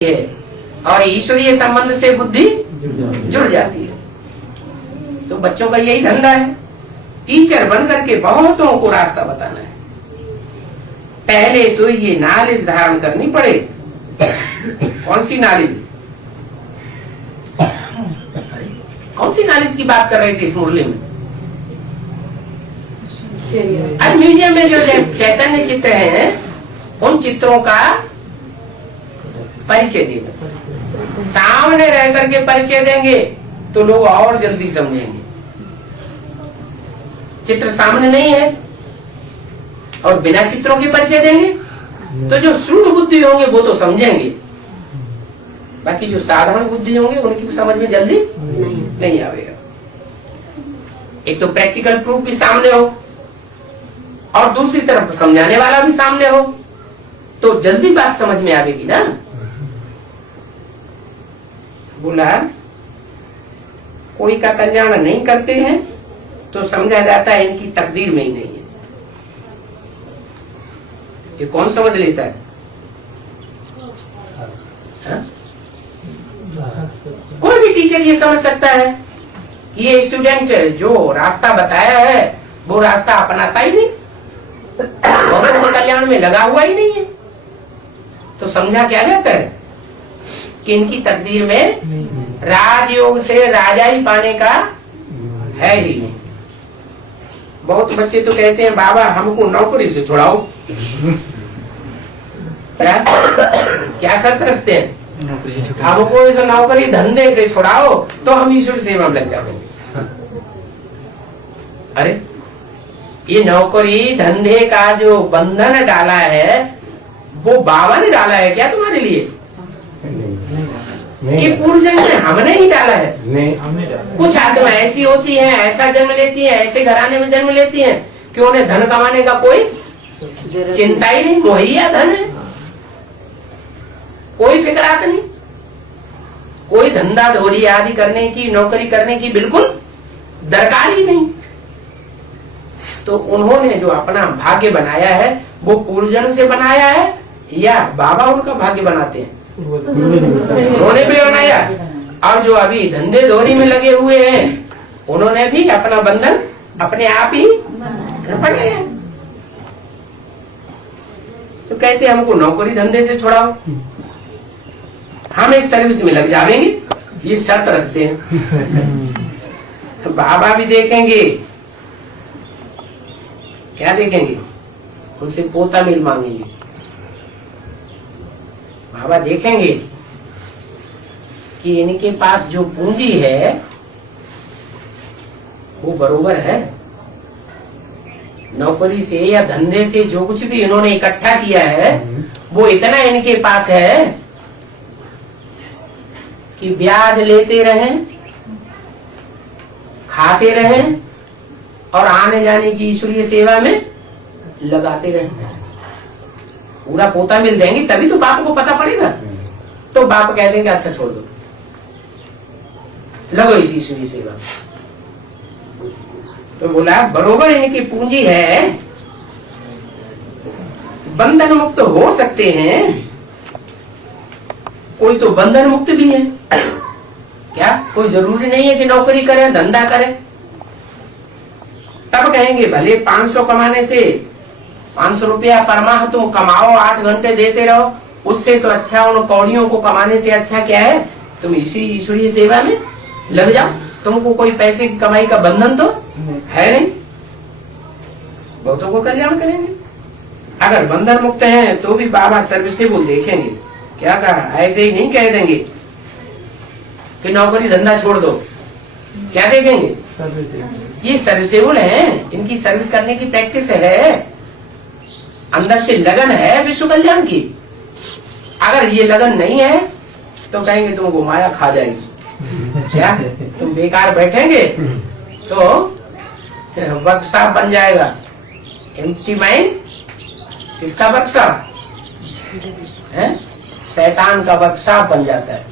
है और ईश्वरीय संबंध से बुद्धि जुड़ जाती है। तो बच्चों का यही धंधा है, टीचर बन करके बहुतों को रास्ता बताना है। पहले तो ये नॉलेज धारण करनी पड़े। कौन सी नॉलेज? कौन सी नॉलेज की बात कर रहे थे इस मुरली में? आज म्यूजियम में जो चैतन्य चित्र हैं उन चित्रों का परिचय देना। सामने रह करके परिचय देंगे तो लोग और जल्दी समझेंगे। चित्र सामने नहीं है और बिना चित्रों के परिचय देंगे तो जो श्रुत बुद्धि होंगे वो तो समझेंगे, बाकी जो साधारण बुद्धि होंगे उनकी समझ में जल्दी नहीं आवेगा। एक तो प्रैक्टिकल प्रूफ भी सामने हो और दूसरी तरफ समझाने वाला भी सामने हो तो जल्दी बात समझ में आवेगी ना। बोला कोई का कल्याण नहीं करते हैं तो समझा जाता है इनकी तकदीर में ही नहीं है। ये कौन समझ लेता है? हा? कोई भी टीचर ये समझ सकता है कि ये स्टूडेंट जो रास्ता बताया है वो रास्ता अपनाता ही नहीं और अपने कल्याण में लगा हुआ ही नहीं है। तो समझा क्या जाता है कि इनकी तकदीर में राजयोग से राजा ही पाने का है ही नहीं। बहुत बच्चे तो कहते हैं बाबा हमको नौकरी से छुड़ाओ। क्या शर्त रखते हैं? हमको इस नौकरी धंधे से छुड़ाओ तो हम ईश्वर सेवा में लग जाएंगे। अरे ये नौकरी धंधे का जो बंधन डाला है वो बाबा ने डाला है क्या तुम्हारे लिए? ये पूर्व जन्म में हमने ही डाला है। कुछ आत्मा ऐसी होती है, ऐसा जन्म लेती है, ऐसे घराने में जन्म लेती है कि उन्हें धन कमाने का कोई चिंता ही नहीं, मुहैया धन है, कोई फिक्रात नहीं, कोई धंधा धोरी आदि करने की, नौकरी करने की बिल्कुल दरकार ही नहीं। तो उन्होंने जो अपना भाग्य बनाया है वो पूर्व जन्म से बनाया है या बाबा उनका भाग्य बनाते हैं? उन्होंने भी बनाया। और जो अभी धंधे धोरी में लगे हुए हैं उन्होंने भी अपना बंधन अपने आप ही बनाया। तो कहते हैं हमको नौकरी धंधे से छुड़ाओ, हम इस सर्विस में लग जाएंगे, ये शर्त रखते हैं। तो बाबा भी देखेंगे, क्या देखेंगे? उनसे पोता मिल मांगेंगे। बाबा देखेंगे कि इनके पास जो पूंजी है वो बरोबर है। नौकरी से या धंधे से जो कुछ भी इन्होंने इकट्ठा किया है वो इतना इनके पास है कि ब्याज लेते रहें, खाते रहें और आने जाने की ईश्वरीय सेवा में लगाते रहें। पूरा पोता मिल देंगे तभी तो बाप को पता पड़ेगा। तो बाप कह देंगे अच्छा छोड़ दो, लगो इसी ईश्वरीय सेवा। तो बोला बरोबर इनकी पूंजी है, बंधन मुक्त हो सकते हैं। कोई तो बंधन मुक्त भी है क्या? कोई जरूरी नहीं है कि नौकरी करें, धंधा करें। तब कहेंगे भले 500 कमाने से 500 रुपया पर माह तुम कमाओ, 8 घंटे देते रहो, उससे तो अच्छा उन कौड़ियों को कमाने से अच्छा क्या है तुम इसी ईश्वरीय सेवा में लग जाओ। तुमको कोई पैसे की कमाई का बंधन तो है नहीं, बहुतों को कल्याण करेंगे। अगर बंधन मुक्त हैं तो भी बाबा सर्विसेबल देखेंगे। क्या कहा? ऐसे ही नहीं कह देंगे कि नौकरी धंधा छोड़ दो। क्या देखेंगे? ये सर्विसेबल है, इनकी सर्विस करने की प्रैक्टिस है, अंदर से लगन है विश्व कल्याण की। अगर ये लगन नहीं है तो कहेंगे तुमको माया खा जाएगी। क्या तुम बेकार बैठेंगे तो वर्कशॉप बन जाएगा। एम्प्टी माइंड किसका वर्कशॉप है? शैतान का वर्कशॉप बन जाता है।